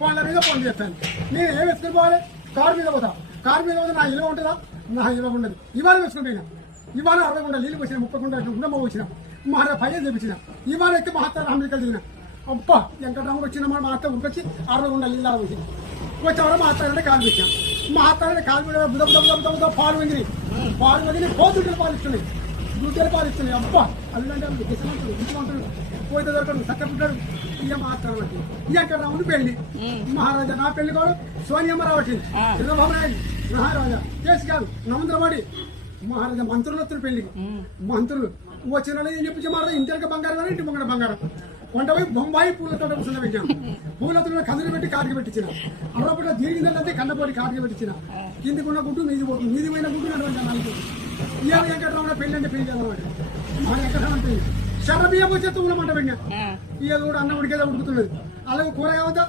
వాళ్ళ మీద పనులు చేస్తాను. నేను ఏం వేసుకుని పోవాలి? కారు మీద పోతా. కారు మీద పోతే నా ఇల్లు ఉంటుందా? నా ఇల్లు ఉండదు. ఇవాళ వేసుకుంటున్నా. ఇవాళ 60 గుంటలు నీళ్ళు పోసిన, 30 గుంటలు గుండమ్మ పోసిన, మహారా పైన చేపించిన. ఇవాళ అయితే మహాత్మా అమెరికా దిగిన. అబ్బా వెంకటరామ వచ్చిన మా అత్త ఉరికొచ్చి 60 గుంటలు నీళ్ళు పోసిన. వచ్చేవారు మా అత్తారంటే కాలు పెట్టాం. మా అత్తారంటే కాలు పెట్టారు. బుధ పాలు వంగినాయి. పాలు వంగినాయి. కోతులు పాలు ఇస్తున్నాయి. దుడ్డలు పాలు ఇస్తున్నాయి. అబ్బా అల్లంటే ఇష్టమంటాడు. పోతే దొరకడు చక్కకుంటాడు. ఇక మా అత్తారు బట్టి వెంకటరాముడు పెళ్లి. మహారాజా నా పెళ్లి కూడా సోనియమ్మ రావట్లేదు. చంద్రబాబు నాయుడు మహారాజా కేసు కాదు నమంద్రవాడి మహారాజా మంత్రులు వస్తారు పెళ్లికి. మంత్రులు వచ్చిన ఏం చెప్పించి మహారాజా ఇంటికి బంగారం అని ఇంటి ముంగడ బంగారం వంట పోయి బొంబాయి పూలతో కూర్చొని పెట్టాను. పూలతో కదులు పెట్టి కాటికి పెట్టించిన. అరవపూట దీర్ఘంటే కన్నపోటి కాటికి పెట్టించిన. కిందికి ఉన్న గుడ్డు మీది పోతుంది. మీది పోయిన గుడ్డు నడవండి. ఇవాళ వెంకటరామణ పెళ్లి అంటే పెళ్లి చేద్దామంటే మా వెంకటరామణ పెళ్లి శర బియ్యం వచ్చే తుమ్మలమంట పెట్టినా. ఇవాళ కూడా అన్నం ఉడికేదా ఉడుకుతున్నది. అలాగే కూర కావద్దా?